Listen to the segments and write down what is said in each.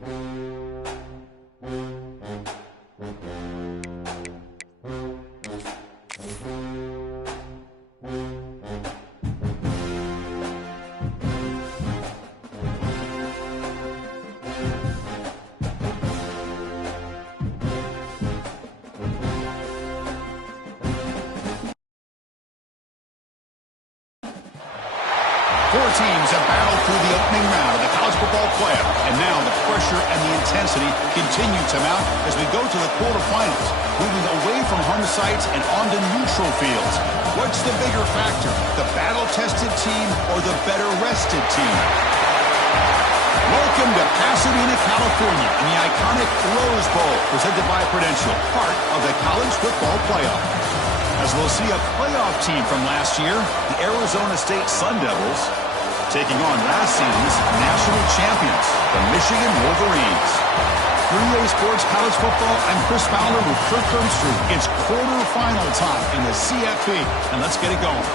Four teams have battled through the opening round of the college football playoff, and now the pressure and the intensity continue to mount as we go to the quarterfinals, moving away from home sites and onto neutral fields. What's the bigger factor, the battle-tested team or the better-rested team? Welcome to Pasadena, California, in the iconic Rose Bowl, presented by Prudential, part of the college football playoff. As we'll see a playoff team from last year, the Arizona State Sun Devils, taking on last season's national champions, the Michigan Wolverines. 3A Sports College Football, I'm Chris Fowler with Kirk Street. It's quarterfinal time in the CFP, and let's get it going.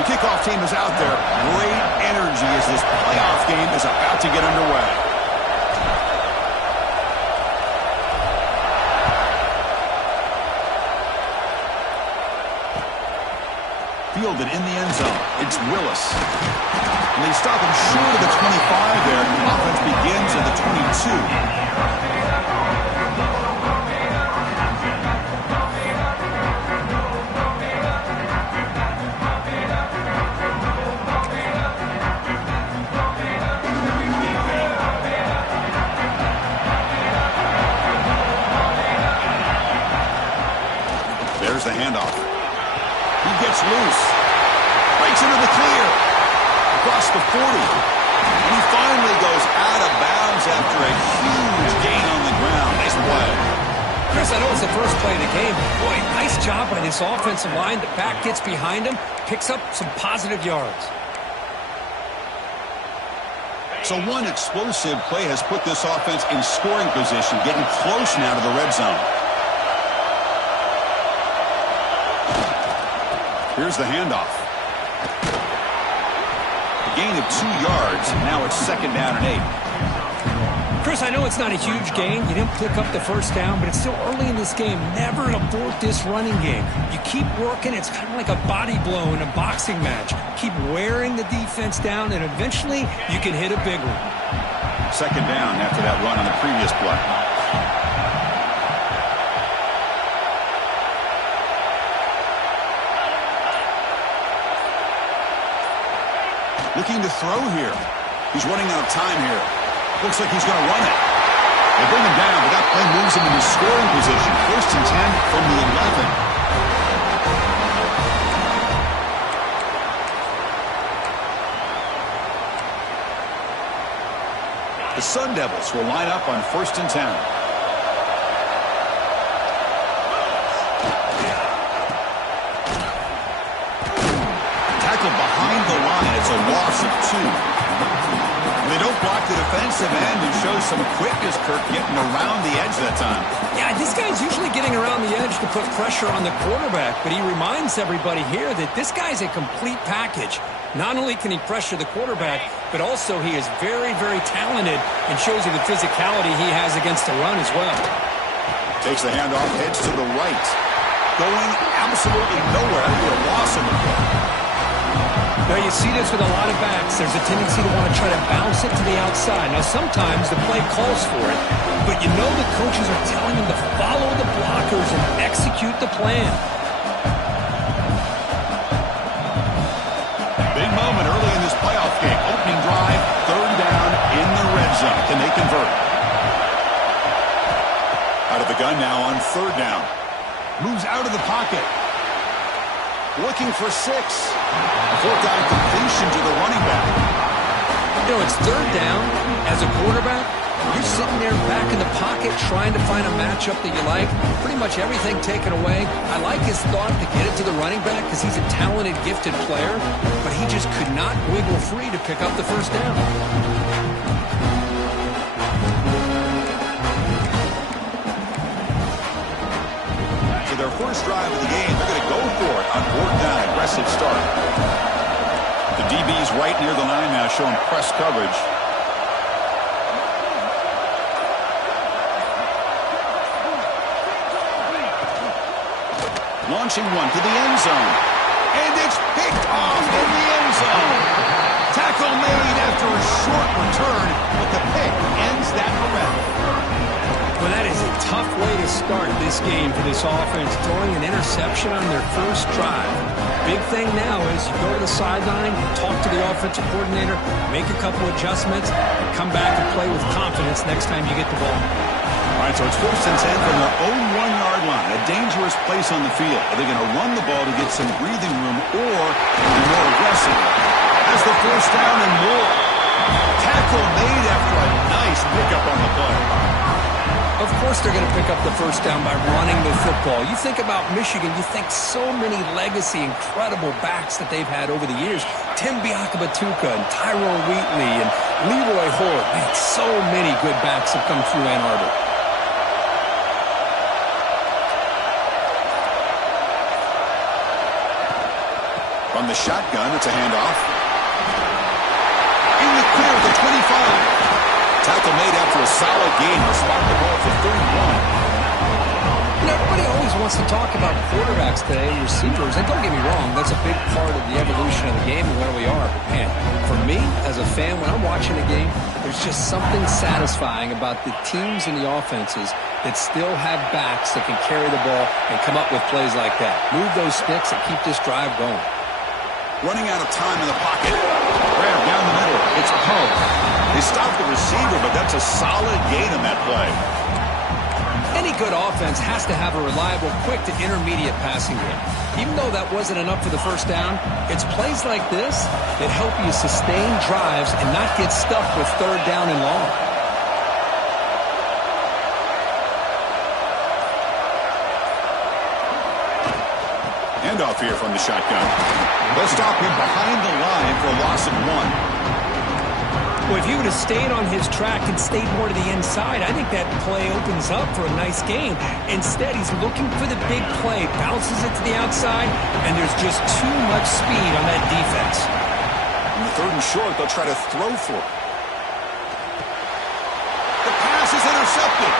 The kickoff team is out there. Great energy as this playoff game is about to get underway. Fielded in the end zone. It's Willis. And they stop him short of the 25 there. Offense begins at the 22. There's the handoff. He gets loose. Breaks into the clear. Across the 40. And he finally goes out of bounds after a huge gain on the ground. Nice play. Chris, I know it's the first play of the game. Boy, nice job by this offensive line. The back gets behind him, picks up some positive yards. So one explosive play has put this offense in scoring position, getting close now to the red zone. Here's the handoff. A gain of 2 yards, and now it's second down and 8. Chris, I know it's not a huge gain. You didn't pick up the first down, but it's still early in this game. Never abort this running game. You keep working. It's kind of like a body blow in a boxing match. Keep wearing the defense down, and eventually you can hit a big one. Second down after that run on the previous play. Looking to throw here. He's running out of time here. Looks like he's going to run it. They bring him down, but that play moves him into scoring position. First and 10 from the 11. The Sun Devils will line up on first and 10. Behind the line, it's a loss of 2. They don't block the defensive end and show some quickness, Kirk, getting around the edge that time. Yeah, this guy's usually getting around the edge to put pressure on the quarterback, but he reminds everybody here that this guy's a complete package. Not only can he pressure the quarterback, but also he is very, very talented and shows you the physicality he has against the run as well. Takes the handoff, heads to the right. Going absolutely nowhere. A loss in the play. Now, you see this with a lot of backs. There's a tendency to want to try to bounce it to the outside. Now, sometimes the play calls for it, but you know the coaches are telling them to follow the blockers and execute the plan. Big moment early in this playoff game. Opening drive, third down in the red zone. Can they convert? Out of the gun now on third down. Moves out of the pocket. Looking for 6. Fourth down completion to the running back. You know, it's third down. As a quarterback, you're sitting there back in the pocket trying to find a matchup that you like. Pretty much everything taken away. I like his thought to get it to the running back because he's a talented, gifted player, but he just could not wiggle free to pick up the first down. Their first drive of the game, they're going to go for it on fourth down. Aggressive start. The DB's right near the line now, showing press coverage. Launching one to the end zone. And it's picked off in the end zone. Tackle made after a short return, but the pick ends that arrest. Well, that is a tough way to start this game for this offense, throwing an interception on their first drive. Big thing now is you go to the sideline, talk to the offensive coordinator, make a couple adjustments, and come back and play with confidence next time you get the ball. All right, so it's 1st and 10 from their own 1-yard line. A dangerous place on the field. Are they going to run the ball to get some breathing room, or be more aggressive? As the first down and more. Tackle made after a nice pickup on the play. Of course they're going to pick up the first down by running the football. You think about Michigan, you think so many legacy, incredible backs that they've had over the years. Tim Biakabatuka and Tyrone Wheatley and Leroy Horde. Man, so many good backs have come through Ann Arbor. From the shotgun, it's a handoff. In the clear at the 25. Tackle made after a solid gain. Will spot the ball for 31. Everybody always wants to talk about quarterbacks today, receivers, and don't get me wrong, that's a big part of the evolution of the game and where we are. But man, for me, as a fan, when I'm watching a game, there's just something satisfying about the teams and the offenses that still have backs that can carry the ball and come up with plays like that. Move those sticks and keep this drive going. Running out of time in the pocket. Grab down the middle. It's Poe. They stopped the receiver, but that's a solid gain on that play. Any good offense has to have a reliable, quick to intermediate passing game. Even though that wasn't enough for the first down, it's plays like this that help you sustain drives and not get stuck with third down and long. Handoff here from the shotgun. They'll stop him behind the line for a loss of 1. Well, if he would have stayed on his track and stayed more to the inside, I think that play opens up for a nice gain. Instead, he's looking for the big play, bounces it to the outside, and there's just too much speed on that defense. In the 3rd and short, they'll try to throw for it. The pass is intercepted.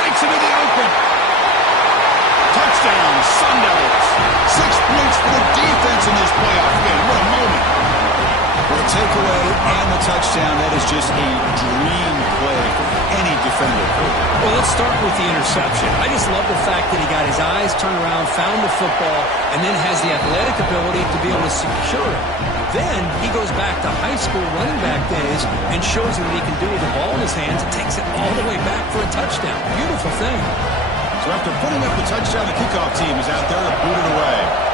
Breaks into the open. Touchdown, Sun Devils. 6 points for the defense in this playoff game. What a moment. For a takeaway and the touchdown, that is just a dream play for any defender. Well, let's start with the interception. I just love the fact that he got his eyes turned around, found the football, and then has the athletic ability to be able to secure it. Then he goes back to high school running back days and shows you what he can do with the ball in his hands and takes it all the way back for a touchdown. Beautiful thing. So after putting up the touchdown, the kickoff team is out there to boot it away.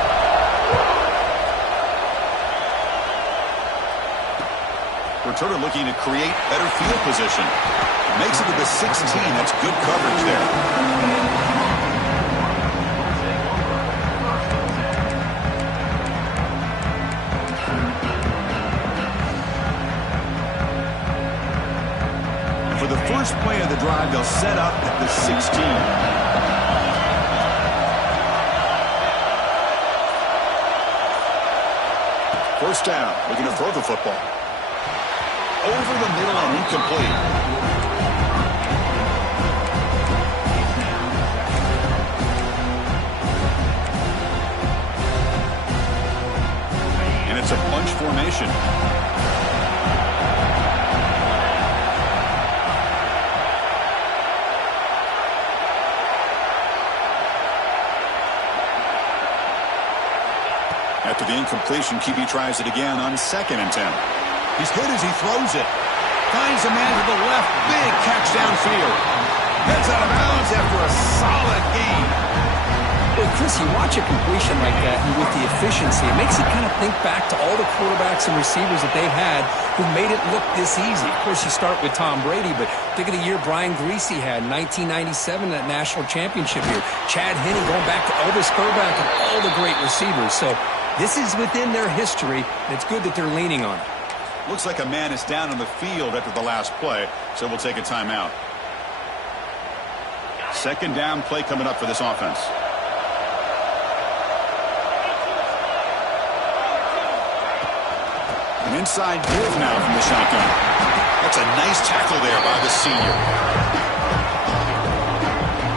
Returner looking to create better field position. Makes it to the 16. That's good coverage there. And for the first play of the drive, they'll set up at the 16. First down, looking to throw the football. Over the middle and incomplete. And it's a bunch formation. After the incompletion, QB tries it again on 2nd and 10. He's hit as he throws it. Finds a man to the left. Big catch downfield. Heads out of bounds after a solid gain. Well, Chris, you watch a completion like that, and with the efficiency, it makes you kind of think back to all the quarterbacks and receivers that they've had who made it look this easy. Of course, you start with Tom Brady, but think of the year Brian Griese had in 1997, that national championship year. Chad Henne going back to Elvis Grbac and all the great receivers. So This is within their history, and it's good that they're leaning on it. Looks like a man is down on the field after the last play, so we'll take a timeout. Second down play coming up for this offense. An inside give now from the shotgun. That's a nice tackle there by the senior.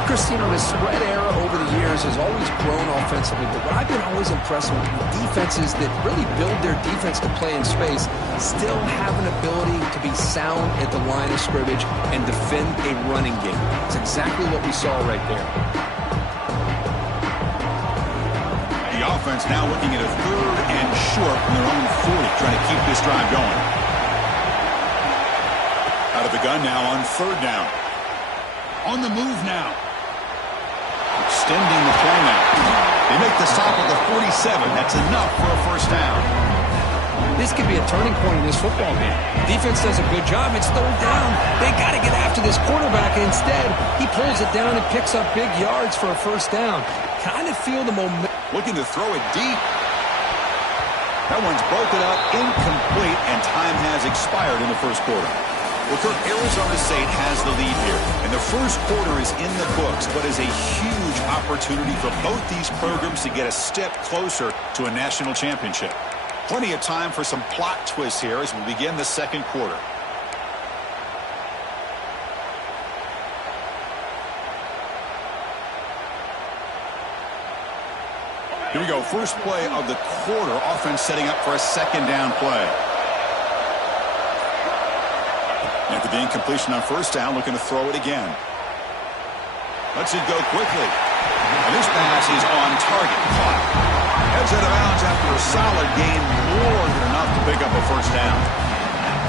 Christine, the spread era over the years has always grown offensively, but what I've been always impressed with defenses that really build their defense to play in space still have an ability to be sound at the line of scrimmage and defend a running game. It's exactly what we saw right there. The offense now looking at a 3rd and short from their own 40, trying to keep this drive going. Out of the gun now on 3rd down. On the move now. Extending the play now. They make the stop at the 47. That's enough for a 1st down. This could be a turning point in this football game. Defense does a good job. It's 3rd down. They got to get after this quarterback. Instead, he pulls it down and picks up big yards for a 1st down. Kind of feel the momentum. Looking to throw it deep. That one's broken up, incomplete, and time has expired in the 1st quarter. Well, Kirk, Arizona State has the lead here, and the 1st quarter is in the books, but is a huge opportunity for both these programs to get a step closer to a national championship. Plenty of time for some plot twists here as we begin the 2nd quarter. Here we go, first play of the quarter, offense setting up for a 2nd down play. After the incompletion on 1st down, looking to throw it again. Lets it go quickly. And this pass is on target. Caught. Heads out of bounds after a solid gain, more than enough to pick up a 1st down.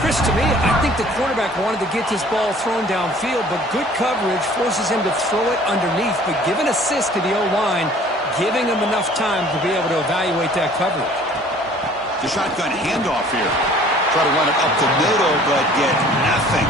Chris, to me, I think the quarterback wanted to get this ball thrown downfield, but good coverage forces him to throw it underneath. But give an assist to the O-line, giving him enough time to be able to evaluate that coverage. The shotgun handoff here. Try to run it up the middle, but get nothing.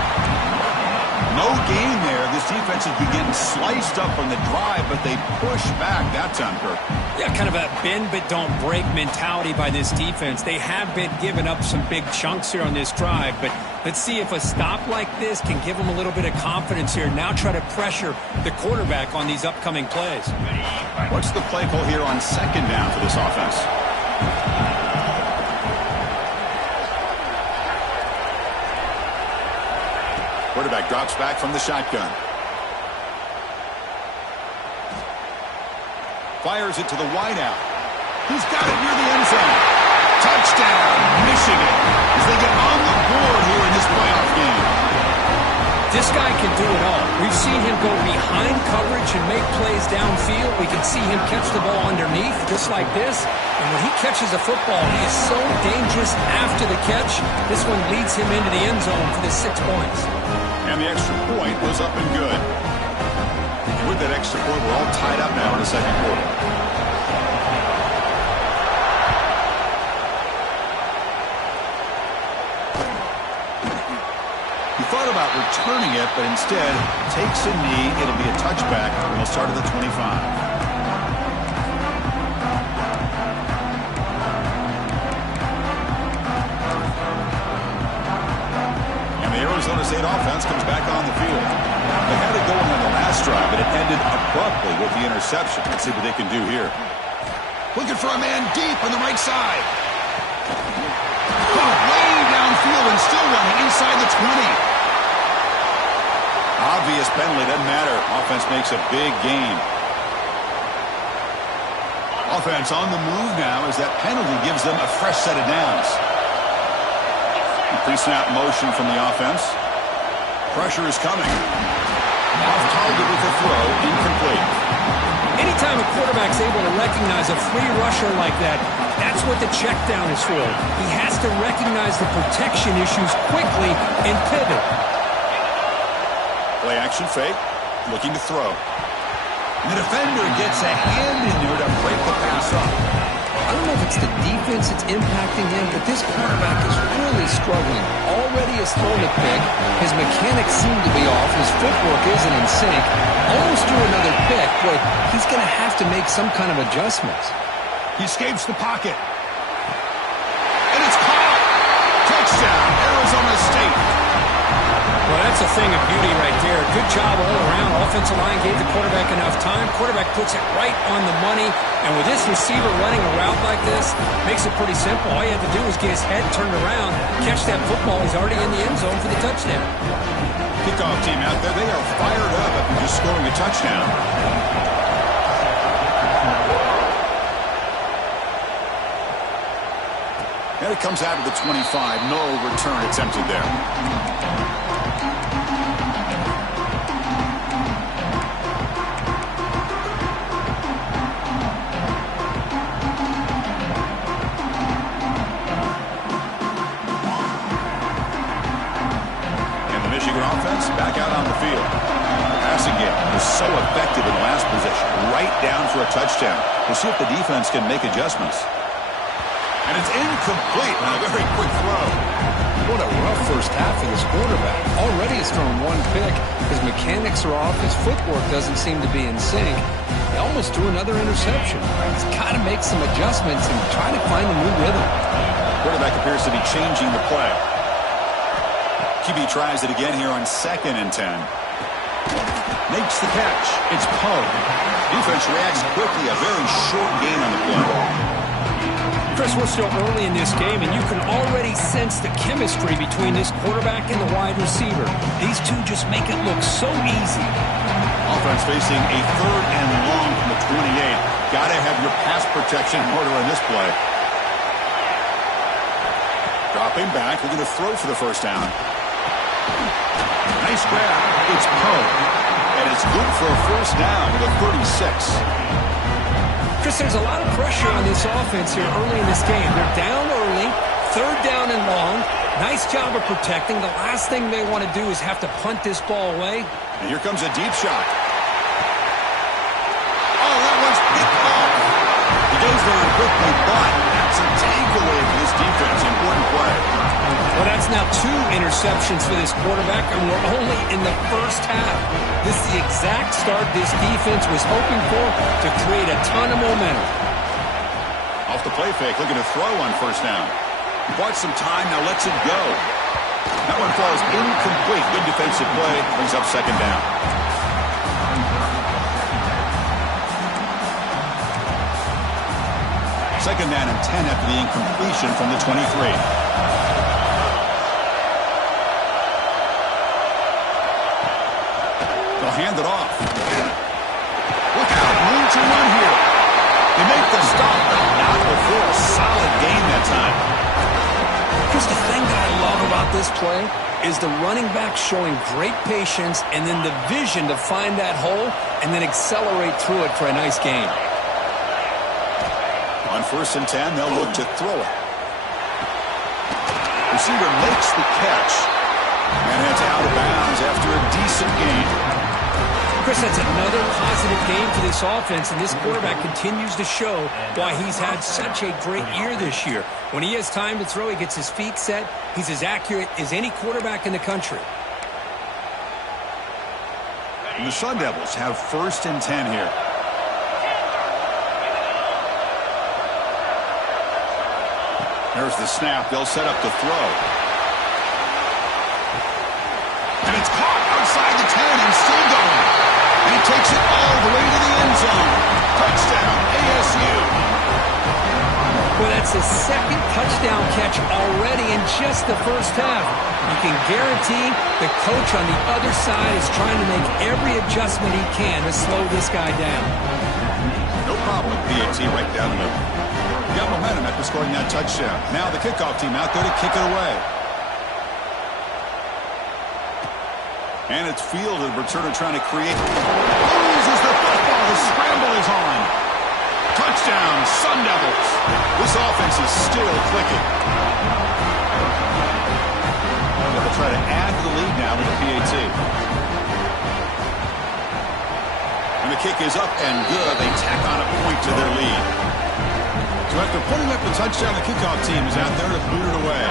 No gain there. This defense has been getting sliced up on the drive, but they push back that time, Kirk. Yeah, kind of a bend but don't break mentality by this defense. They have been giving up some big chunks here on this drive, but let's see if a stop like this can give them a little bit of confidence here. Now try to pressure the quarterback on these upcoming plays. What's the play call here on 2nd down for this offense? Quarterback drops back from the shotgun. Fires it to the wideout. He's got it near the end zone. Touchdown, Michigan, as they get on the board here in this playoff game. This guy can do it all. We've seen him go behind coverage and make plays downfield. We can see him catch the ball underneath, just like this. And when he catches a football, he is so dangerous after the catch. This one leads him into the end zone for the 6 points. And the extra point was up and good. And with that extra point, we're all tied up now in the 2nd quarter. He thought about returning it, but instead takes a knee. It'll be a touchback, and we'll start at the 25. Arizona State offense comes back on the field. They had it going on the last drive, but it ended abruptly with the interception. Let's see what they can do here. Looking for a man deep on the right side. Way downfield and still running inside the 20. Obvious penalty, doesn't matter. Offense makes a big gain. Offense on the move now as that penalty gives them a fresh set of downs. Pre-snap motion from the offense. Pressure is coming. Off target with the throw, incomplete. Anytime a quarterback's able to recognize a free rusher like that, that's what the check down is for. He has to recognize the protection issues quickly and pivot. Play action fake, looking to throw. And the defender gets a hand in there to break the pass up. I don't know if it's the defense that's impacting him, but this quarterback is really struggling. Already has thrown a pick. His mechanics seem to be off. His footwork isn't in sync. Almost threw another pick. Boy, he's going to have to make some kind of adjustments. He escapes the pocket. Well, that's a thing of beauty right there. Good job all around. Offensive line gave the quarterback enough time. Quarterback puts it right on the money. And with this receiver running a route like this, makes it pretty simple. All you have to do is get his head turned around, catch that football. He's already in the end zone for the touchdown. Kickoff team out there, they are fired up after just scoring a touchdown. And it comes out of the 25. No return attempted there. Back out on the field. Passing game was so effective in the last possession. Right down for a touchdown. We'll see if the defense can make adjustments. And it's incomplete on a very quick throw. What a rough first half for this quarterback. Already has thrown one pick. His mechanics are off. His footwork doesn't seem to be in sync. He almost threw another interception. He's got to make some adjustments and try to find a new rhythm. Quarterback appears to be changing the play. QB tries it again here on 2nd and 10. Makes the catch. It's Poe. Defense reacts quickly. A very short gain on the play. Chris, we're still early in this game, and you can already sense the chemistry between this quarterback and the wide receiver. These two just make it look so easy. Offense facing a 3rd and long from the 28. Got to have your pass protection in order on this play. Dropping back. We're going to throw for the first down. Nice grab. It's Poe. And it's good for a first down with a 36. Chris, there's a lot of pressure on this offense here early in this game. They're down early, 3rd down and long. Nice job of protecting. The last thing they want to do is have to punt this ball away. And here comes a deep shot. Oh, that one's picked off. He goes down quickly, but that's a takeaway for this defense. Important play. Well, that's now 2 interceptions for this quarterback, and we're only in the first half. This is the exact start this defense was hoping for to create a ton of momentum. Off the play fake, looking to throw on first down. Bought some time, now lets it go. That one falls incomplete. Good defensive play, brings up 2nd down. Second down and 10 after the incompletion from the 23. They'll hand it off. Look out, room to run here. They make the stop, but not before a solid gain that time. Chris, the thing that I love about this play is the running back showing great patience and then the vision to find that hole and then accelerate through it for a nice gain. On 1st and 10, they'll look to throw it. Receiver makes the catch and heads out of bounds after a decent gain. Chris, that's another positive game for this offense, and this quarterback continues to show why he's had such a great year this year. When he has time to throw, he gets his feet set. He's as accurate as any quarterback in the country. And the Sun Devils have 1st and 10 here. There's the snap. They'll set up the throw. And it's caught outside the 10 and still going. And he takes it all the way to the end zone. Touchdown, ASU. Well, that's his 2nd touchdown catch already in just the first half. You can guarantee the coach on the other side is trying to make every adjustment he can to slow this guy down. No problem with PAT right down the middle. Got momentum after scoring that touchdown. Now the kickoff team out there to kick it away. And it's fielded. Returner trying to create. Loses the football. The scramble is on. Touchdown, Sun Devils. This offense is still clicking. They'll try to add to the lead now with the PAT. And the kick is up and good. They tack on a point to their lead. So after putting up the touchdown, the kickoff team is out there to boot it away.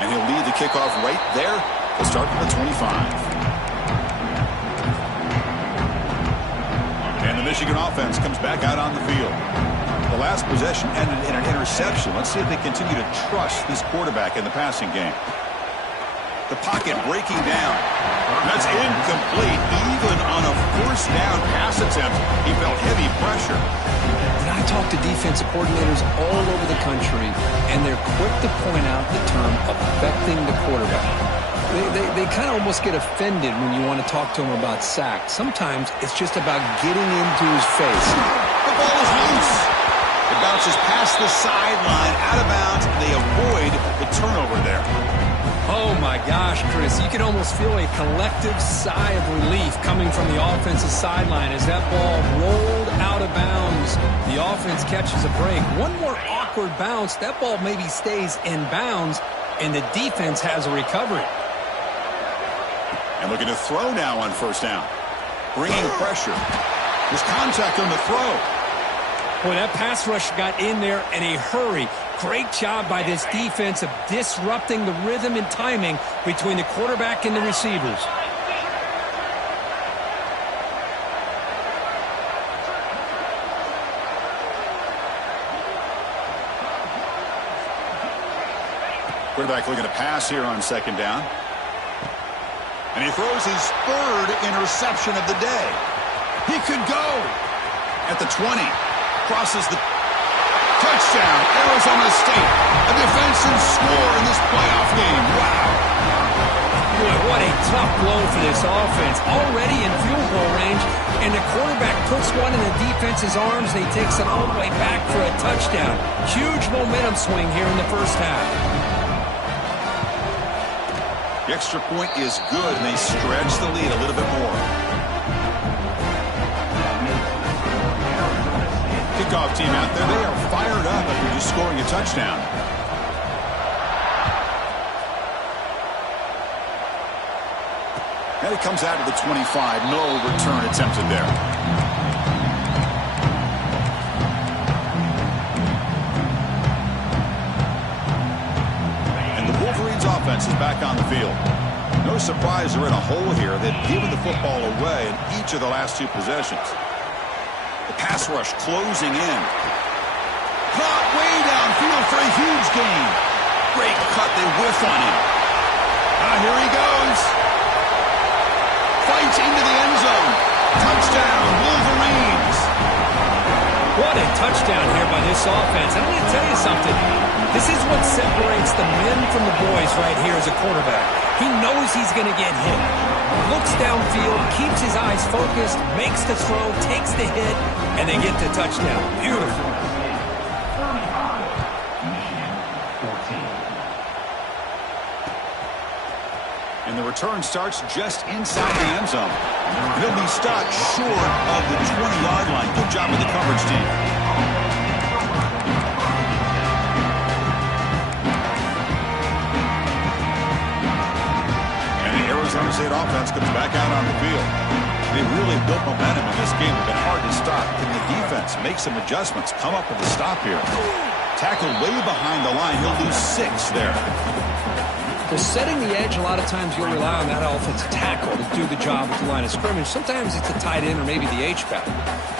And he'll lead the kickoff right there. He'll start from the 25. And the Michigan offense comes back out on the field. The last possession ended in an interception. Let's see if they continue to trust this quarterback in the passing game. The pocket breaking down. That's incomplete. Even on a first down pass attempt, he felt heavy pressure. And I talk to defensive coordinators all over the country, and they're quick to point out the term affecting the quarterback. They kind of almost get offended when you want to talk to them about sacks. Sometimes it's just about getting into his face. The ball is loose. It bounces past the sideline, out of bounds. They avoid the turnover there. Oh, my gosh, Chris. You can almost feel a collective sigh of relief coming from the offensive sideline as that ball rolled out of bounds. The offense catches a break. One more awkward bounce. That ball maybe stays in bounds, and the defense has a recovery. And looking to throw now on first down. Bringing pressure. There's contact on the throw. Boy, that pass rush got in there in a hurry. Great job by this defense of disrupting the rhythm and timing between the quarterback and the receivers. Quarterback looking to pass here on second down. And he throws his third interception of the day. He could go at the 20. Crosses the touchdown. Arizona State. A defensive score in this playoff game. Wow. Boy, what a tough blow for this offense. Already in field goal range, and the quarterback puts one in the defense's arms. He takes it all the way back for a touchdown. Huge momentum swing here in the first half. The extra point is good, and they stretch the lead a little bit more. Kickoff team out there, they are fired up after just scoring a touchdown. And it comes out to the 25. No return attempted there. Offense is back on the field. No surprise they're in a hole here. They've given the football away in each of the last two possessions. The pass rush closing in. Caught way downfield for a huge gain. Great cut. They whiff on him. Here he goes. Fights into the end zone. Touchdown, Wolverines. What a touchdown here by this offense. I'm going to tell you something. This is what separates the men from the boys right here as a quarterback. He knows he's going to get hit. Looks downfield, keeps his eyes focused, makes the throw, takes the hit, and they get the touchdown. Beautiful. And the return starts just inside the end zone. He'll be stopped short of the 20-yard line. Good job with the coverage team. Arizona State offense comes back out on the field. They really built momentum in this game. It's been hard to stop. Can the defense make some adjustments? Come up with a stop here. Tackled way behind the line. He'll lose 6 there. Well, setting the edge, a lot of times you'll rely on that offensive tackle to do the job at the line of scrimmage. Sometimes it's a tight end or maybe the H-back.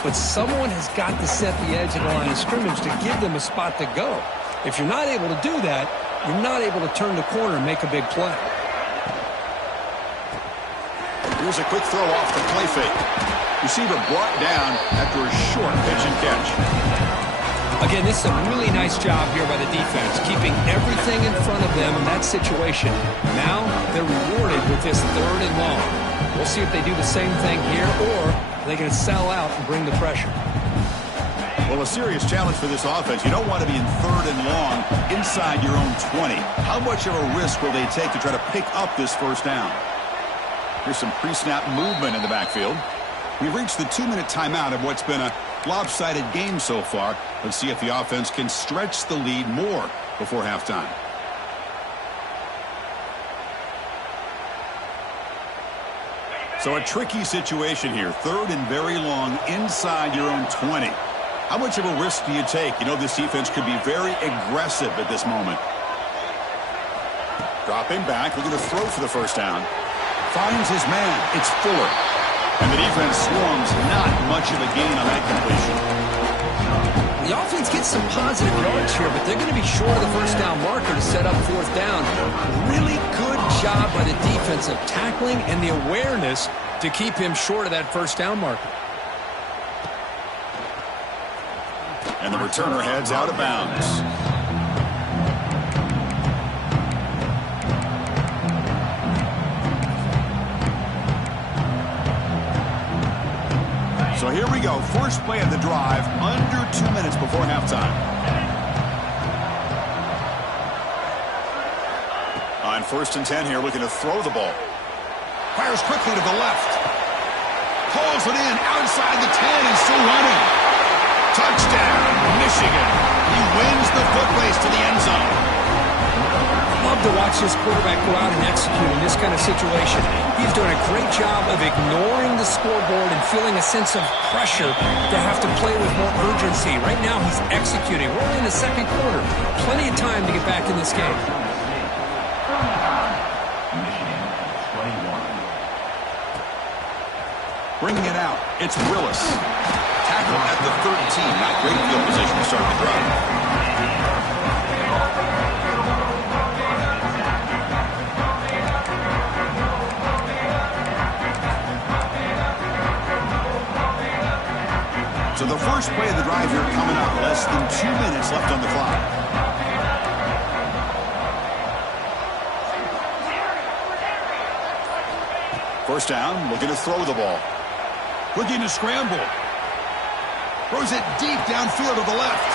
But someone has got to set the edge at the line of scrimmage to give them a spot to go. If you're not able to do that, you're not able to turn the corner and make a big play. Here's a quick throw off the play fake. Receiver brought down after a short pitch and catch. Again, this is a really nice job here by the defense, keeping everything in front of them in that situation. Now they're rewarded with this 3rd and long. We'll see if they do the same thing here, or are they going to sell out and bring the pressure. Well, a serious challenge for this offense. You don't want to be in 3rd and long inside your own 20. How much of a risk will they take to try to pick up this first down? Here's some pre-snap movement in the backfield. We've reached the 2-minute timeout of what's been a lopsided game so far. Let's see if the offense can stretch the lead more before halftime. So a tricky situation here. 3rd and very long inside your own 20. How much of a risk do you take? You know this defense could be very aggressive at this moment. Dropping back, looking to throw for the first down. Finds his man. It's Fuller. And the defense swarms. Not much of a gain on that completion. The offense gets some positive yards here, but they're going to be short of the first down marker to set up fourth down. Really good job by the defense of tackling and the awareness to keep him short of that first down marker. And the returner heads out of bounds. So here we go. First play of the drive, under 2 minutes before halftime. On 1st and 10 here, looking to throw the ball. Fires quickly to the left. Pulls it in outside the 10 and still running. Touchdown, Michigan. He wins the foot race to the end zone. Love to watch this quarterback go out and execute in this kind of situation. He's doing a great job of ignoring the scoreboard and feeling a sense of pressure to have to play with more urgency. Right now, he's executing. We're only in the second quarter. Plenty of time to get back in this game. Bringing it out, it's Willis. Tackle at the 13. Not great field position to start the drive. So the first play of the drive here coming up. Less than 2 minutes left on the clock. First down, looking to throw the ball. Looking to scramble. Throws it deep downfield to the left.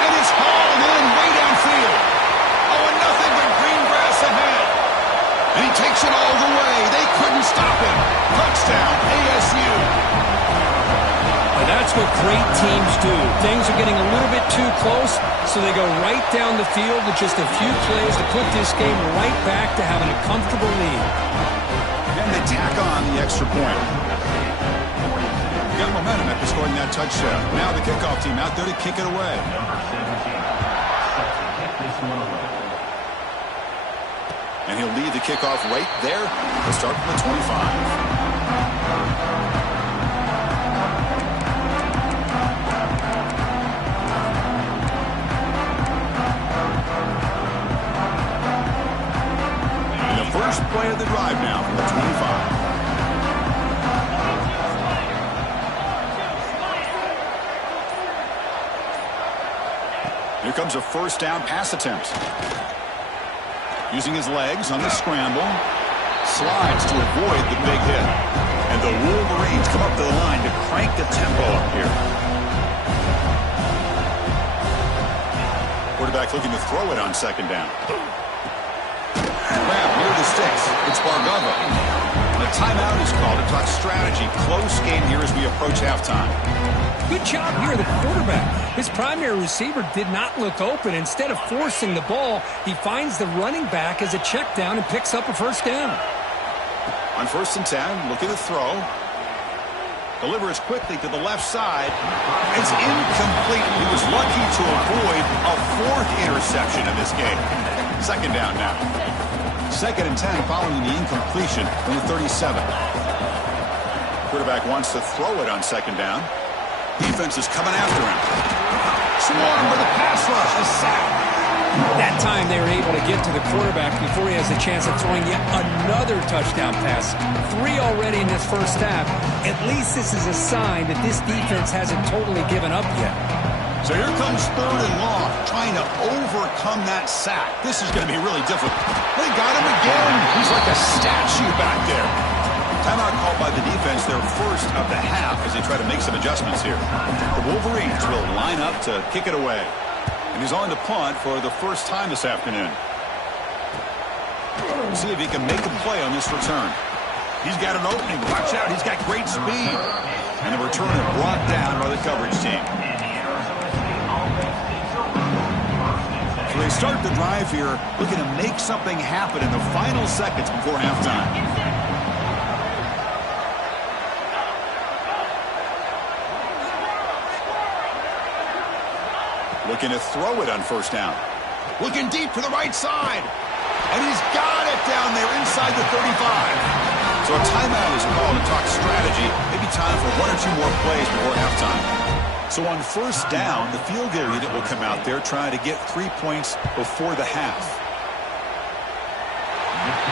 And it's hauled in way downfield. Oh, and nothing but green grass ahead. And he takes it all the way. They couldn't stop him. Touchdown, ASU. That's what great teams do. Things are getting a little bit too close, so they go right down the field with just a few plays to put this game right back to having a comfortable lead. And they tack on the extra point. Got momentum after scoring that touchdown. Now the kickoff team out there to kick it away. And he'll lead the kickoff right there. He'll start from the 25. First play of the drive now from the 25. Here comes a first down pass attempt. Using his legs on the scramble. Slides to avoid the big hit. And the Wolverines come up to the line to crank the tempo up here. Quarterback looking to throw it on second down. Grab near the sticks. It's Bargava. The timeout is called to talk strategy. Close game here as we approach halftime. Good job here, the quarterback. His primary receiver did not look open. Instead of forcing the ball, he finds the running back as a check down and picks up a first down. On 1st and 10, looking to throw. Delivers quickly to the left side. It's incomplete. He was lucky to avoid a 4th interception in this game. Second down now. 2nd and 10 following the incompletion from the 37. Quarterback wants to throw it on second down. Defense is coming after him. Swarm with a pass rush. A sack. That time they were able to get to the quarterback before he has a chance of throwing yet another touchdown pass. 3 already in this first half. At least this is a sign that this defense hasn't totally given up yet. So here comes 3rd and long, trying to overcome that sack. This is going to be really difficult. They got him again. He's like a statue back there. Timeout called by the defense, their first of the half, as they try to make some adjustments here. The Wolverines will line up to kick it away. And he's on to punt for the first time this afternoon. We'll see if he can make a play on this return. He's got an opening. Watch out. He's got great speed. And the returner brought down by the coverage team. So they start the drive here looking to make something happen in the final seconds before halftime. Looking to throw it on first down. Looking deep to the right side. And he's got it down there inside the 35. So a timeout is called to talk strategy. Maybe time for 1 or 2 more plays before halftime. So on first down, the field goal unit will come out there trying to get 3 points before the half.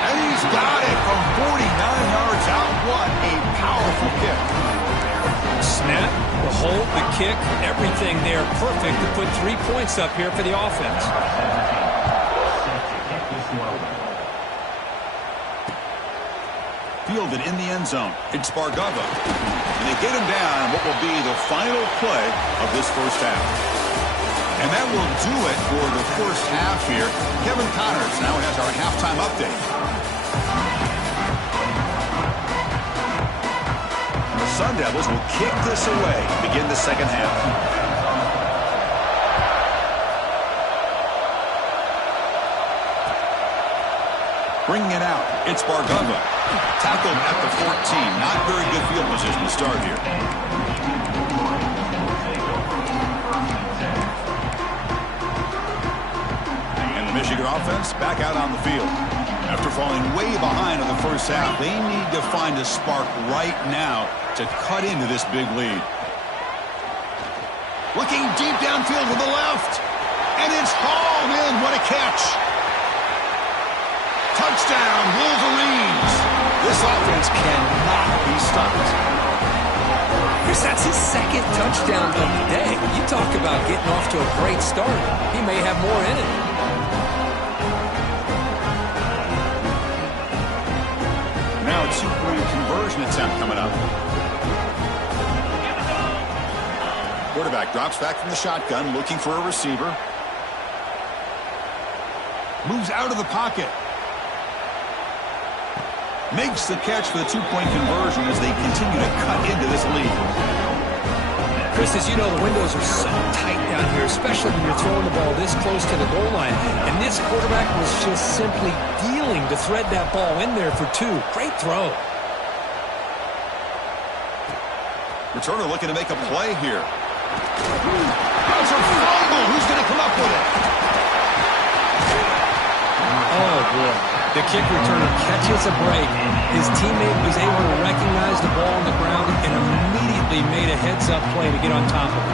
And he's got it from 49 yards out. What a powerful kick. Snap, the hold, the kick, everything there perfect to put 3 points up here for the offense. Fielded in the end zone. It's Bargava. And they get him down what will be the final play of this first half. And that will do it for the first half here. Kevin Connors now has our halftime update. The Sun Devils will kick this away to begin the second half. Bringing it out, it's Bargava. Tackled at the 14. Not very good field position to start here. And the Michigan offense back out on the field. After falling way behind in the first half, they need to find a spark right now to cut into this big lead. Looking deep downfield to the left. And it's hauled in. What a catch. Touchdown, Wolverines. This offense cannot be stopped. Chris, that's his second touchdown of the day. You talk about getting off to a great start. He may have more in it. Now a two-point conversion attempt coming up. Quarterback drops back from the shotgun, looking for a receiver. Moves out of the pocket. Makes the catch for the two-point conversion as they continue to cut into this lead. Chris, as you know, the windows are so tight down here, especially when you're throwing the ball this close to the goal line. And this quarterback was just simply dealing to thread that ball in there for two. Great throw. Returner looking to make a play here. There's a fumble. Who's going to come up with it? Oh, boy. The kick returner catches a break. His teammate was able to recognize the ball on the ground and immediately made a heads-up play to get on top of it.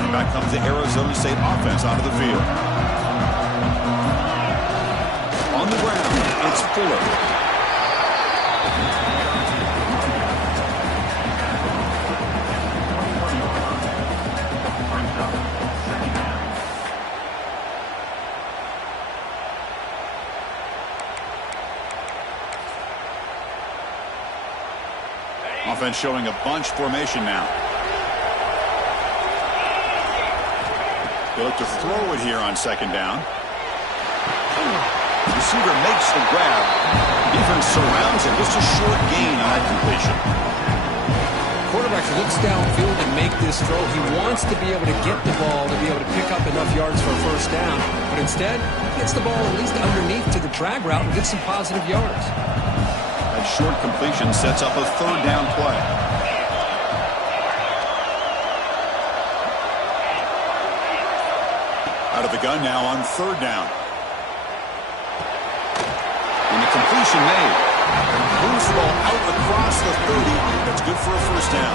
And back comes the Arizona State offense onto the field. On the ground, it's Fuller. Offense showing a bunch formation now. They look to throw it here on second down. Receiver makes the grab. Defense surrounds him. Just a short gain on that completion. Quarterback looks downfield and make this throw. He wants to be able to get the ball to be able to pick up enough yards for a first down. But instead, gets the ball at least underneath to the drag route and gets some positive yards. That short completion sets up a third down play. Out of the gun now on third down. And the completion made. Moves the ball out across the 30. That's good for a first down.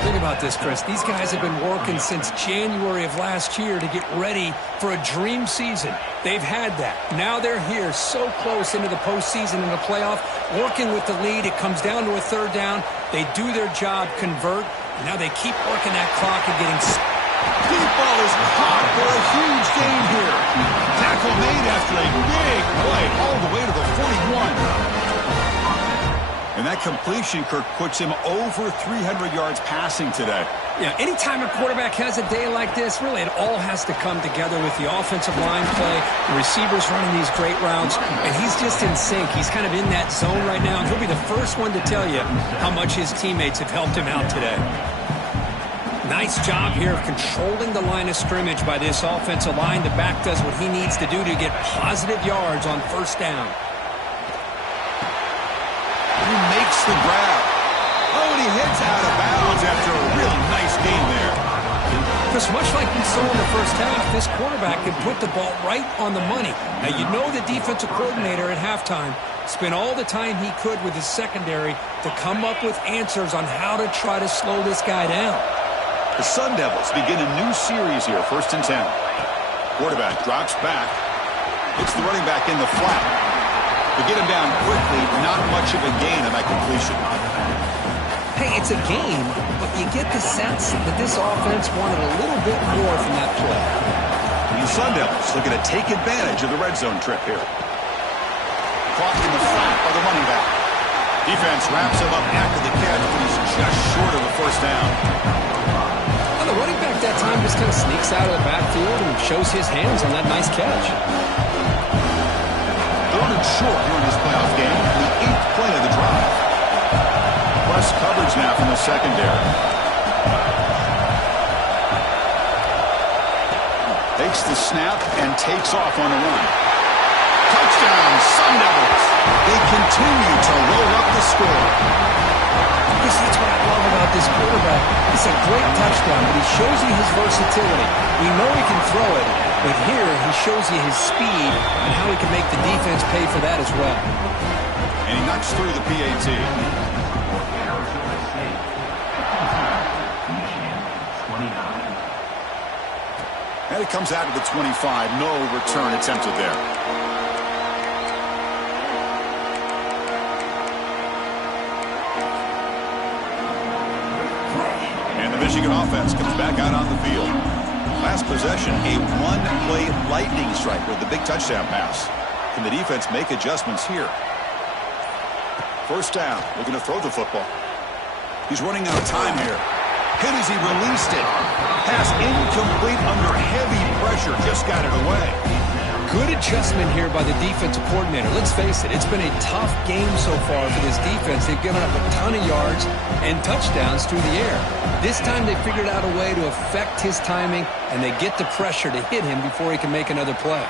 Think about this, Chris. These guys have been working since January of last year to get ready for a dream season. They've had that. Now they're here so close into the postseason and the playoff, working with the lead. It comes down to a third down. They do their job, convert. And now they keep working that clock and getting... Deep ball is caught for a huge gain here. Tackle made after a big play all the way to the 41. And that completion, Kirk, puts him over 300 yards passing today. Yeah, anytime a quarterback has a day like this, really it all has to come together with the offensive line play, the receivers running these great routes, and he's just in sync. He's kind of in that zone right now, and he'll be the first one to tell you how much his teammates have helped him out today. Nice job here of controlling the line of scrimmage by this offensive line. The back does what he needs to do to get positive yards on first down. He makes the grab. Oh, and he heads Chris, much like we saw in the first half, this quarterback can put the ball right on the money. Now, you know the defensive coordinator at halftime spent all the time he could with his secondary to come up with answers on how to try to slow this guy down. The Sun Devils begin a new series here, 1st and 10. Quarterback drops back. Hits the running back in the flat. To get him down quickly, not much of a gain on that completion. Hey, it's a game, but you get the sense that this offense wanted a little bit more from that play. The Sun Devils looking to take advantage of the red zone trip here. Caught in the flat by the running back. Defense wraps him up after the catch, but he's just short of the first down. Well, the running back that time just kind of sneaks out of the backfield and shows his hands on that nice catch. 3rd and short here in this playoff game, the 8th play of the drive. Press coverage now from the secondary. Takes the snap and takes off on a run. Touchdown, Sun Devils. They continue to roll up the score. Yes, that's what I love about this quarterback. It's a great touchdown, but he shows you his versatility. We know he can throw it, but here he shows you his speed and how he can make the defense pay for that as well. And he knocks through the PAT. And it comes out to the 25. No return attempted there. And the Michigan offense comes back out on the field. Last possession, a one-play lightning strike with the big touchdown pass. Can the defense make adjustments here? 1st down, looking to throw the football. He's running out of time here. Hit as he released it. Pass incomplete under heavy pressure. Just got it away. Good adjustment here by the defensive coordinator. Let's face it, it's been a tough game so far for this defense. They've given up a ton of yards and touchdowns through the air. This time they figured out a way to affect his timing, and they get the pressure to hit him before he can make another play.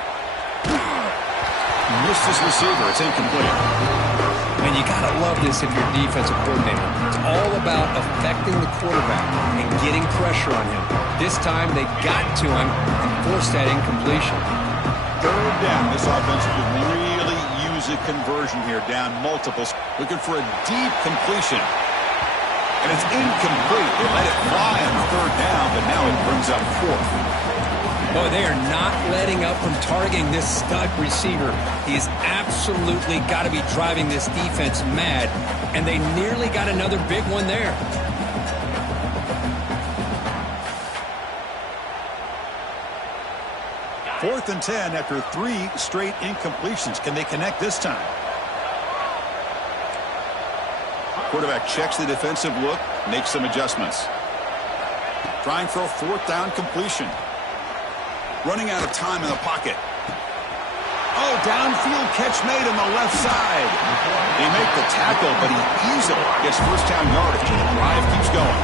Missed his receiver. It's incomplete. And you got to love this if you're a defensive coordinator. It's all about affecting the quarterback and getting pressure on him. This time they got to him and forced that incompletion. 3rd down. This offense could really use a conversion here. Down multiples. Looking for a deep completion. And it's incomplete. They let it fly on 3rd down, but now it brings up 4th. Boy, they are not letting up from targeting this stud receiver. He's absolutely got to be driving this defense mad, and they nearly got another big one there. Fourth and 10 after 3 straight incompletions. Can they connect this time? Quarterback checks the defensive look, makes some adjustments. Trying for a 4th down completion. Running out of time in the pocket. Oh, downfield catch made on the left side. They make the tackle, but he easily gets 1st down yardage, and the drive keeps going.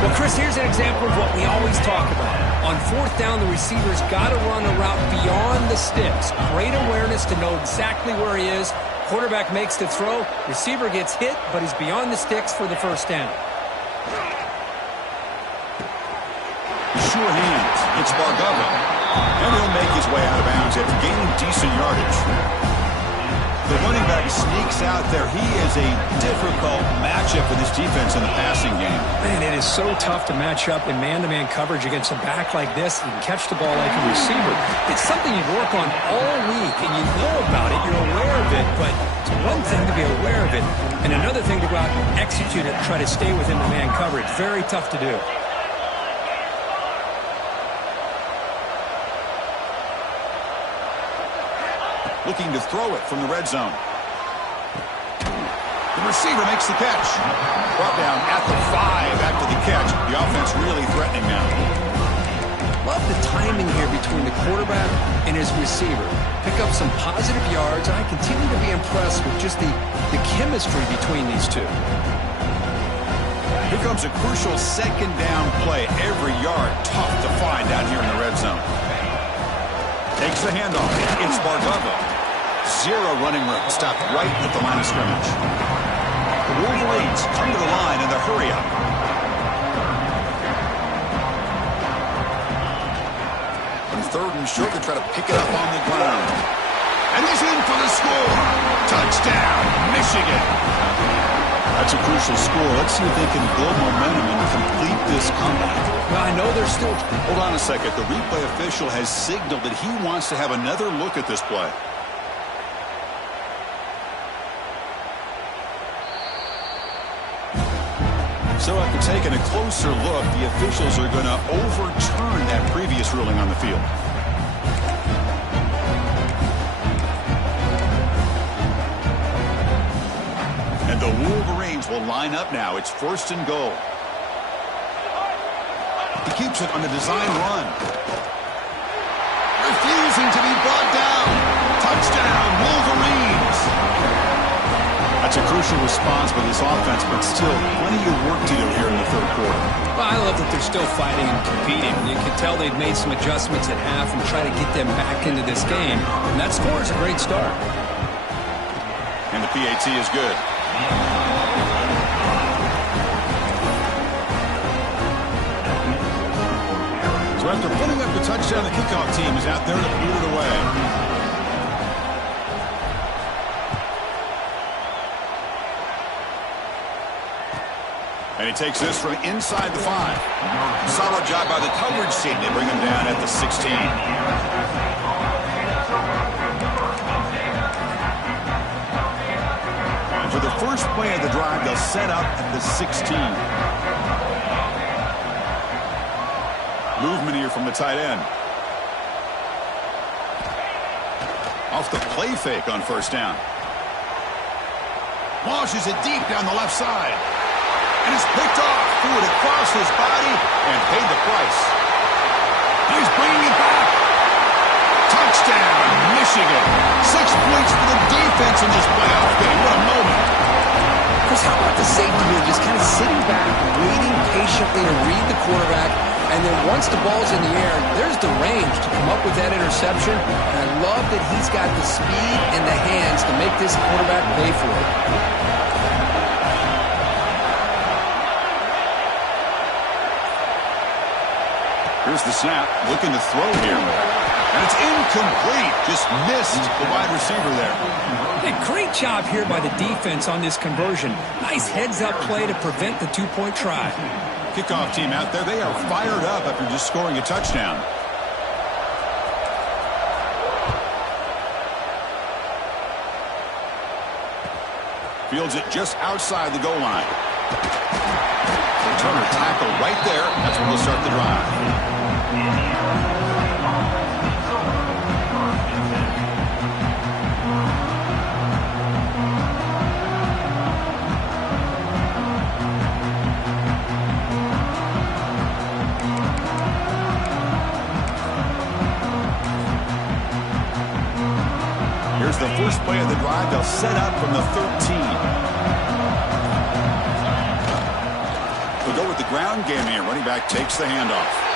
Well, Chris, here's an example of what we always talk about. On 4th down, the receiver's got to run a route beyond the sticks. Great awareness to know exactly where he is. Quarterback makes the throw. Receiver gets hit, but he's beyond the sticks for the 1st down. Sure hands. It's Bargava. And he'll make his way out of bounds after gaining decent yardage. The running back sneaks out there. He is a difficult matchup for this defense in the passing game. Man, it is so tough to match up in man-to-man coverage against a back like this and catch the ball like a receiver. It's something you work on all week, and you know about it. You're aware of it, but it's one thing to be aware of it, and another thing to go out and execute it and try to stay within the man coverage. Very tough to do. Looking to throw it from the red zone. The receiver makes the catch. Brought down at the 5 after the catch. The offense really threatening now. Love the timing here between the quarterback and his receiver. Pick up some positive yards, and I continue to be impressed with just the chemistry between these two. Here comes a crucial 2nd down play. Every yard tough to find down here in the red zone. Takes the handoff. It's Bargava. 0 running room. Stopped right at the line of scrimmage. The Wolverines come to the line in the hurry-up. 3rd and short to try to pick it up on the ground. And he's in for the score. Touchdown, Michigan. That's a crucial score. Let's see if they can build momentum and complete this comeback. Well, I know they're still... Hold on a second. The replay official has signaled that he wants to have another look at this play. So after taking a closer look, the officials are going to overturn that previous ruling on the field. And the Wolverines will line up now. It's 1st and goal. He keeps it on the design run. Refusing to be brought down. Touchdown, Wolverines. That's a crucial response by this offense, but still plenty of work to do here in the 3rd quarter. Well, I love that they're still fighting and competing. You can tell they've made some adjustments at half and try to get them back into this game. And that score is a great start. And the PAT is good. So after putting up the touchdown, the kickoff team is out there to boot it away. And he takes this from inside the 5. Solid job by the coverage team. They bring him down at the 16. And for the first play of the drive, they'll set up at the 16. Movement here from the tight end. Off the play fake on 1st down. Launches it deep down the left side. And it's picked off, threw it across his body, and paid the price. He's bringing it back. Touchdown, Michigan. 6 points for the defense in this playoff game. What a moment. Chris, how about the safety here just kind of sitting back, waiting patiently to read the quarterback, and then once the ball's in the air, there's the range to come up with that interception. And I love that he's got the speed and the hands to make this quarterback pay for it. Here's the snap, looking to throw here. And it's incomplete. Just missed the wide receiver there. Hey, great job here by the defense on this conversion. Nice heads-up play to prevent the 2-point try. Kickoff team out there, they are fired up after just scoring a touchdown. Fields it just outside the goal line. Turner tackle right there. That's when we'll start the drive. Here's the first play of the drive. They'll set up from the 13. We'll go with the ground game here. Running back takes the handoff.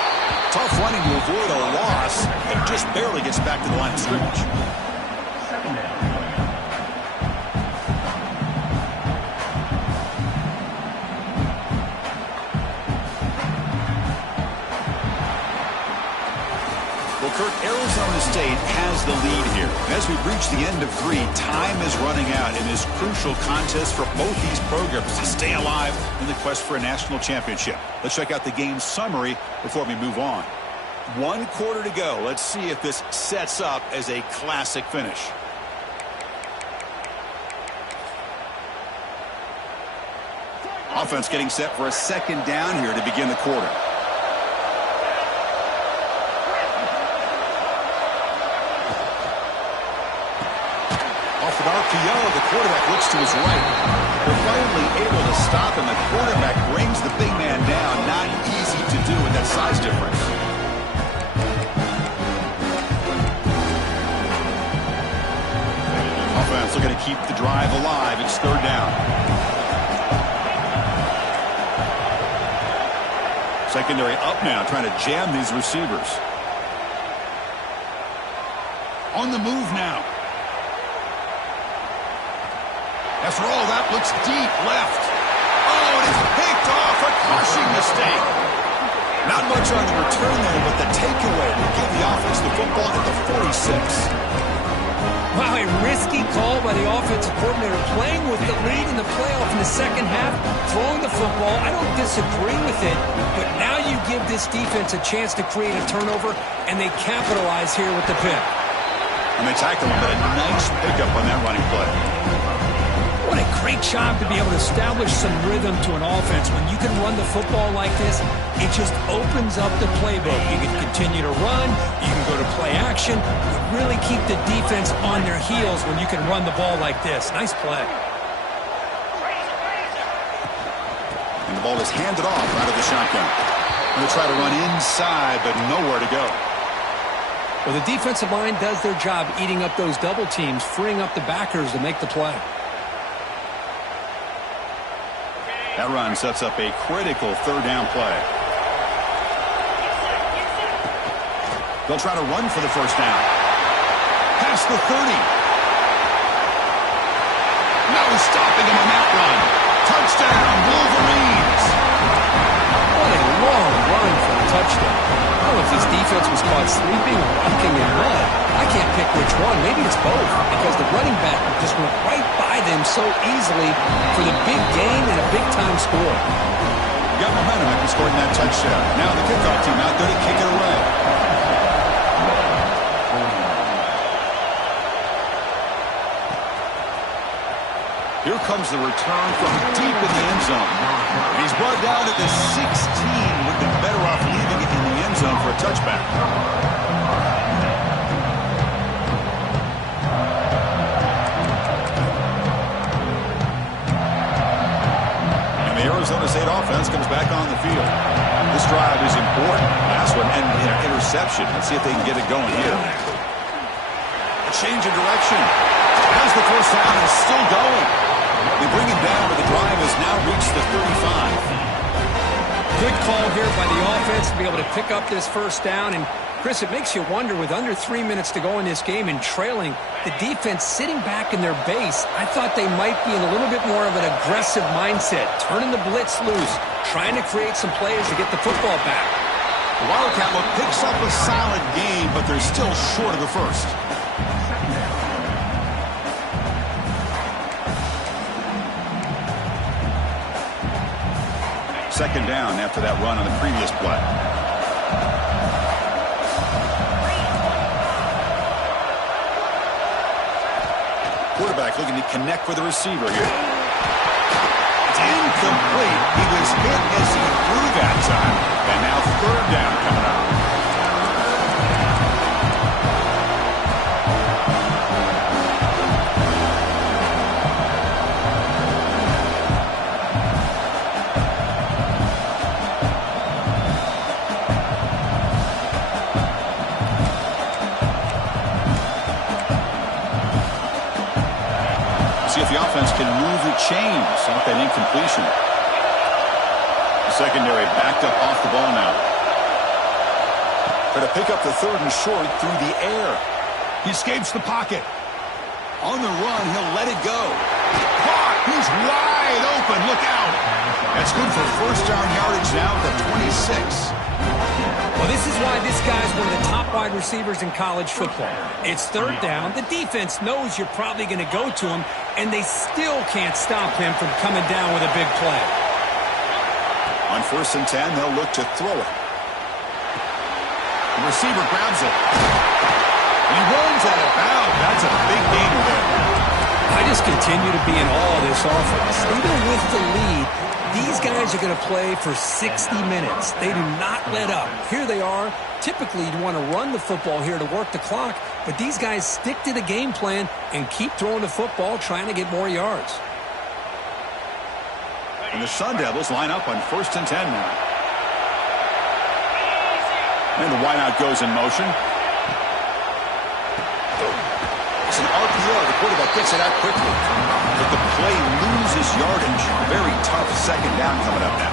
Tough running to avoid a loss, and just barely gets back to the line of scrimmage. Well, Kurt, Arizona State has the lead here. As we reach the end of 3, time is running out in this crucial contest for both these programs to stay alive in the quest for a national championship. Let's check out the game summary before we move on. 1 quarter to go. Let's see if this sets up as a classic finish. Offense getting set for a 2nd down here to begin the quarter. Off an RPO, the quarterback looks to his right. They're finally able to stop him. The quarterback brings the big man down. Not easy to do with that size difference. Offense looking to keep the drive alive. It's 3rd down. Secondary up now, trying to jam these receivers. On the move now. After all that, looks deep left. Oh, and it's picked off. A crushing mistake. Not much much on the return there, but the takeaway will give the offense the football at the 46. Wow, a risky call by the offensive coordinator, playing with the lead in the playoff in the second half, throwing the football. I don't disagree with it, but now you give this defense a chance to create a turnover, and they capitalize here with the pick. And they tackle him, but a nice pickup on that running play. What a great job to be able to establish some rhythm to an offense. When you can run the football like this, it just opens up the playbook. You can continue to run. You can go to play action. You really keep the defense on their heels when you can run the ball like this. Nice play. And the ball is handed off out of the shotgun. Going to try to run inside, but nowhere to go. Well, the defensive line does their job eating up those double teams, freeing up the backers to make the play. That run sets up a critical third down play. They'll try to run for the first down. Past the 30. No stopping him on that run. Touchdown, Wolverines. What a long run for a touchdown. I don't know if this defense was caught sleeping or walking in mud. I can't pick which one. Maybe it's both, because the running back just went right by them so easily for the big gain and a big-time score. Got momentum after scoring that touchdown. Now the kickoff team out there to kick it away. Here comes the return from deep in the end zone. He's brought down at the 16. Would have been better off leaving it in the end zone for a touchback. And the Arizona State offense comes back on the field. This drive is important. Last one ended in an interception. Let's see if they can get it going here. A change of direction. Has the first down and still going. They bring him down, but the drive has now reached the 35. Good call here by the offense to be able to pick up this first down. And, Chris, it makes you wonder, with under 3 minutes to go in this game and trailing, the defense sitting back in their base, I thought they might be in a little bit more of an aggressive mindset, turning the blitz loose, trying to create some plays to get the football back. The Wildcat look picks up a solid game, but they're still short of the first. Second down after that run on the previous play. Quarterback looking to connect with the receiver here. It's incomplete. He was hit as he threw that time. And now third down coming up. See if the offense can move the chains off that incompletion. The secondary backed up off the ball now. Try to pick up the third and short through the air. He escapes the pocket. On the run, he'll let it go. Caught! He's wide open. Look out! That's good for first down yardage now at the 26. Well, this is why this guy's one of the top wide receivers in college football. It's third down. The defense knows you're probably going to go to him, and they still can't stop him from coming down with a big play. On 1st and 10, they'll look to throw it. The receiver grabs it. He runs out of bounds. That's a big gainer there. I just continue to be in awe of this offense. Even with the lead, these guys are going to play for 60 minutes. They do not let up. Here they are. Typically, you want to run the football here to work the clock, but these guys stick to the game plan and keep throwing the football, trying to get more yards. And the Sun Devils line up on 1st and 10 now. And the wideout goes in motion. It's an RPO. The quarterback gets it out quickly. But the play loses yardage. Very tough second down coming up now.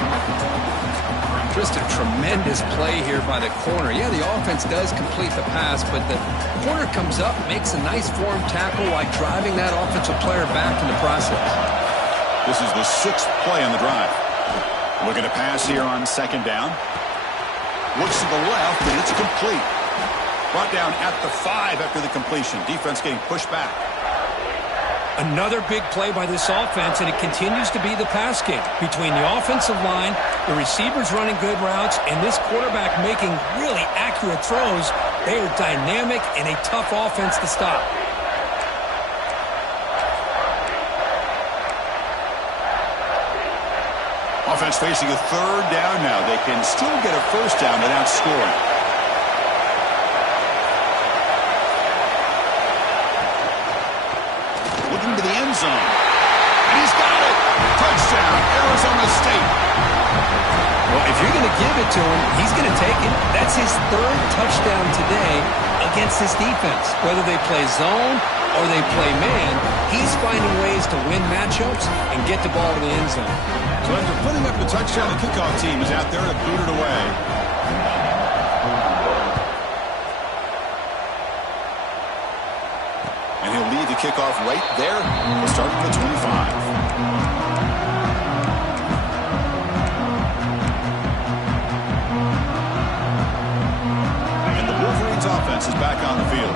Just a tremendous play here by the corner. Yeah, the offense does complete the pass, but the corner comes up, makes a nice form tackle while driving that offensive player back in the process. This is the 6th play on the drive. Looking to pass here on second down. Looks to the left, and it's complete. Brought down at the 5 after the completion. Defense getting pushed back. Another big play by this offense, and it continues to be the pass game. Between the offensive line, the receivers running good routes, and this quarterback making really accurate throws, they are dynamic and a tough offense to stop. Offense facing a third down now. They can still get a first down without scoring. Looking to the end zone. And he's got it. Touchdown, Arizona State. Well, if you're going to give it to him, he's going to take it. That's his third touchdown today against this defense. Whether they play zone or they play man, he's finding ways to win matchups and get the ball to the end zone. So after putting up the touchdown, the kickoff team is out there to boot it away. And he'll lead the kickoff right there. We'll start from the 25. And the Wolverines offense is back on the field.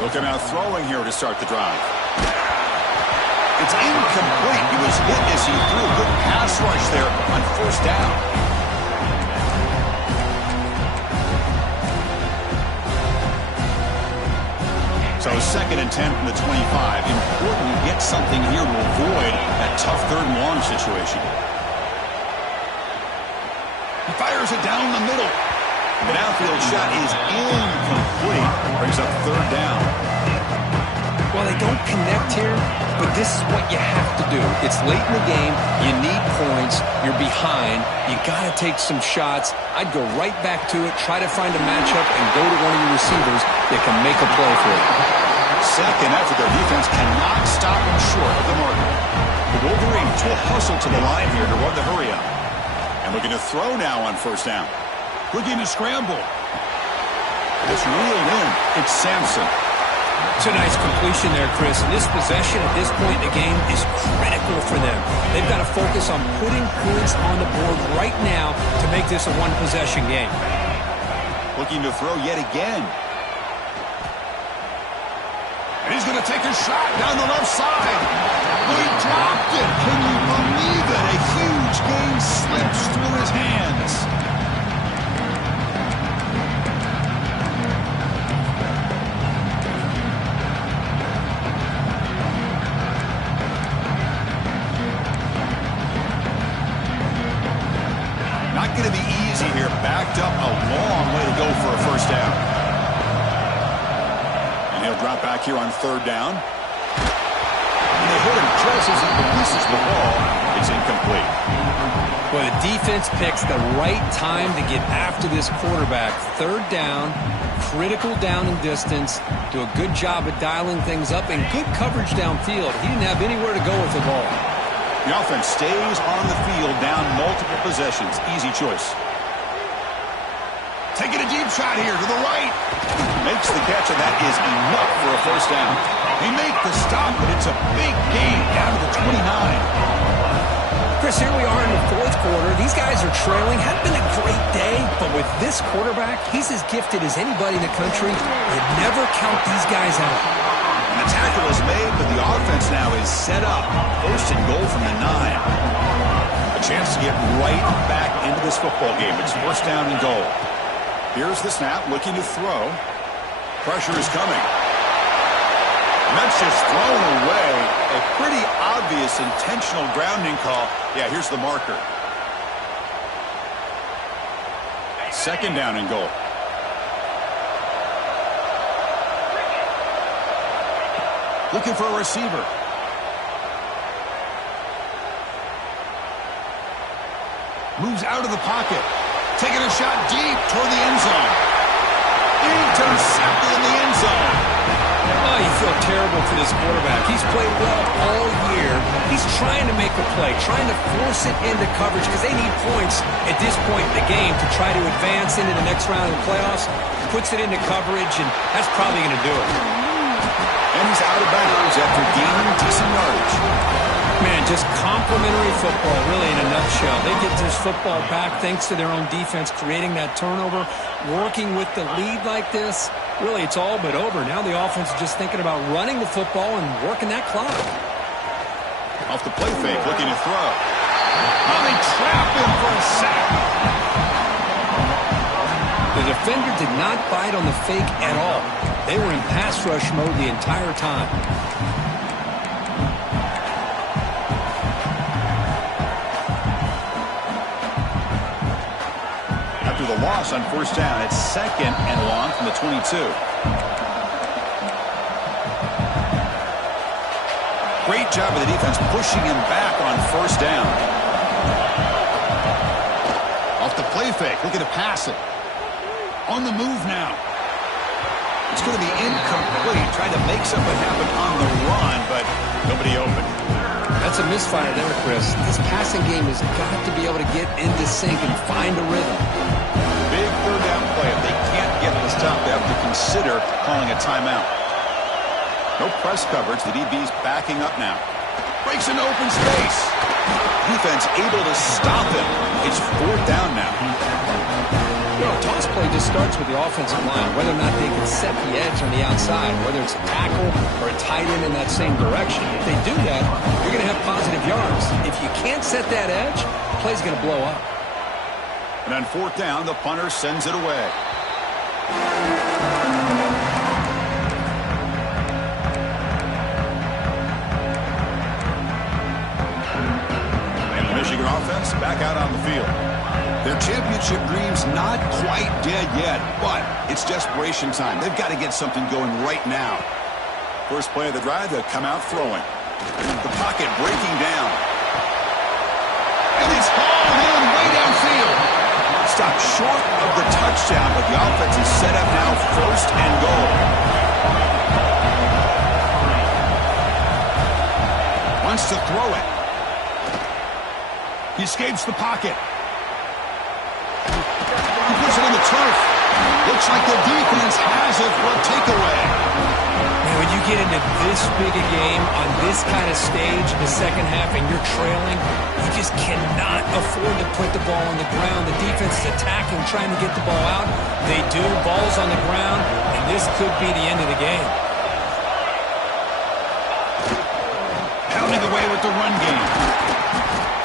They'll come out throwing here to start the drive. It's incomplete. He was hit as he threw a good pass rush there on first down. So 2nd and 10 from the 25. Important to get something here to avoid that tough 3rd and long situation. He fires it down the middle. The downfield shot is incomplete. Brings up 3rd down. Well, they don't connect here, but this is what you have to do. It's late in the game. You need points. You're behind. You got to take some shots. I'd go right back to it, try to find a matchup, and go to one of your receivers that can make a play for you. 2nd after their defense cannot stop them short of the marker. The Wolverines will hustle to the line here to run the hurry up. And looking to throw now on first down. Looking to scramble. It's reeled in. It's Sampson. It's a nice completion there, Chris. And this possession at this point in the game is critical for them. They've got to focus on putting points on the board right now to make this a one-possession game. Looking to throw yet again. And he's going to take a shot down the left side. He dropped it. Can you believe it? A huge game slips through his hands. Not going to be easy here. Backed up a long way to go for a first down. And he'll drop back here on 3rd down. And they hit him just as he releases the ball. It's incomplete. Well, the defense picks the right time to get after this quarterback. 3rd down, critical down and distance. Do a good job of dialing things up and good coverage downfield. He didn't have anywhere to go with the ball. The offense stays on the field down multiple possessions. Easy choice. Taking a deep shot here to the right. Makes the catch, and that is enough for a first down. They make the stop, but it's a big gain down to the 29. Chris, here we are in the 4th quarter. These guys are trailing. Hadn't been a great day, but with this quarterback, he's as gifted as anybody in the country. You'd never count these guys out. And the tackle is made, but the offense now is set up. 1st and goal from the 9. A chance to get right back into this football game. It's 1st down and goal. Here's the snap, looking to throw. Pressure is coming. And that's just thrown away. A pretty obvious intentional grounding call. Yeah, here's the marker. 2nd down and goal. Looking for a receiver. Moves out of the pocket. Taking a shot deep toward the end zone. Intercepted in the end zone. Oh, you feel terrible for this quarterback. He's played well all year. He's trying to make a play, trying to force it into coverage because they need points at this point in the game to try to advance into the next round of the playoffs. Puts it into coverage, and that's probably going to do it. And he's out of bounds after gaining decent yardage. Man, just complimentary football, really, in a nutshell. They get this football back thanks to their own defense, creating that turnover, working with the lead like this. Really, it's all but over. Now the offense is just thinking about running the football and working that clock. Off the play fake, looking to throw. Oh, they trap him for a sack. The defender did not bite on the fake at all. They were in pass rush mode the entire time. After the loss on first down, it's 2nd and long from the 22. Great job of the defense pushing him back on first down. Off the play fake, looking to pass it. On the move now. It's going to be incomplete, trying to make something happen on the run, but nobody open. That's a misfire there, Chris. This passing game has got to be able to get into sync and find a rhythm. Big third down play. If they can't get the stop, they have to consider calling a timeout. No press coverage. The DB's backing up now. Breaks into open space. Defense able to stop him. It's 4th down now. You know, toss play just starts with the offensive line, whether or not they can set the edge on the outside, whether it's a tackle or a tight end in that same direction. If they do that, you're going to have positive yards. If you can't set that edge, the play's going to blow up. And on 4th down, the punter sends it away. And the Michigan offense back out on the field. Their championship dream's not quite dead yet, but it's desperation time. They've got to get something going right now. First play of the drive, they'll come out throwing. The pocket breaking down. And it's hauled in way downfield. Stopped short of the touchdown, but the offense is set up now 1st and goal. Wants to throw it. He escapes the pocket. He puts it on the turf. Looks like the defense has it for a takeaway. Man, when you get into this big a game on this kind of stage in the second half and you're trailing, you just cannot afford to put the ball on the ground. The defense is attacking, trying to get the ball out. They do. Ball's on the ground, and this could be the end of the game. Pounding away with the run game.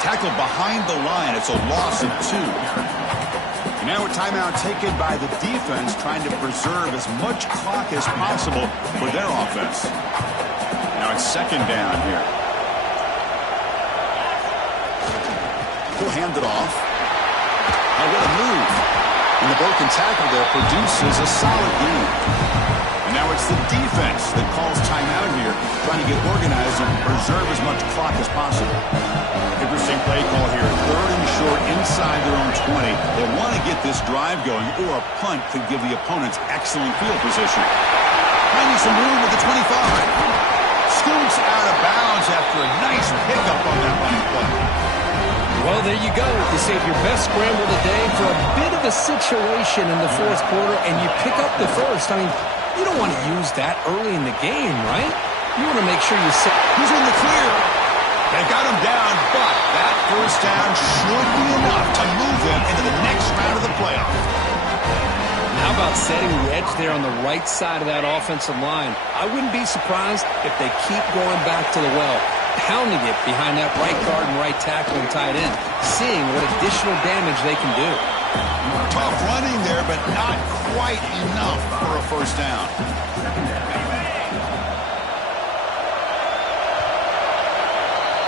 Tackled behind the line. It's a loss of 2. And now a timeout taken by the defense, trying to preserve as much clock as possible for their offense. Now it's 2nd down here. He'll hand it off. Now what a move. And the broken tackle there produces a solid gain. And now it's the defense that calls timeout here, trying to get organized and preserve as much clock as possible. Interesting play call here. 3rd and short inside their own 20. They want to get this drive going, or a punt could give the opponents excellent field position. Finding some room with the 25. Scoots out of bounds after a nice pickup on that running play. Well, there you go. You save your best scramble today for a bit of a situation in the 4th quarter, and you pick up the 1st. I mean, you don't want to use that early in the game, right? You want to make sure you set. He's in the clear. They got him down, but that 1st down should be enough to move them into the next round of the playoff. How about setting the edge there on the right side of that offensive line? I wouldn't be surprised if they keep going back to the well, pounding it behind that right guard and right tackle and tight end, seeing what additional damage they can do. Tough running there, but not quite enough for a 1st down.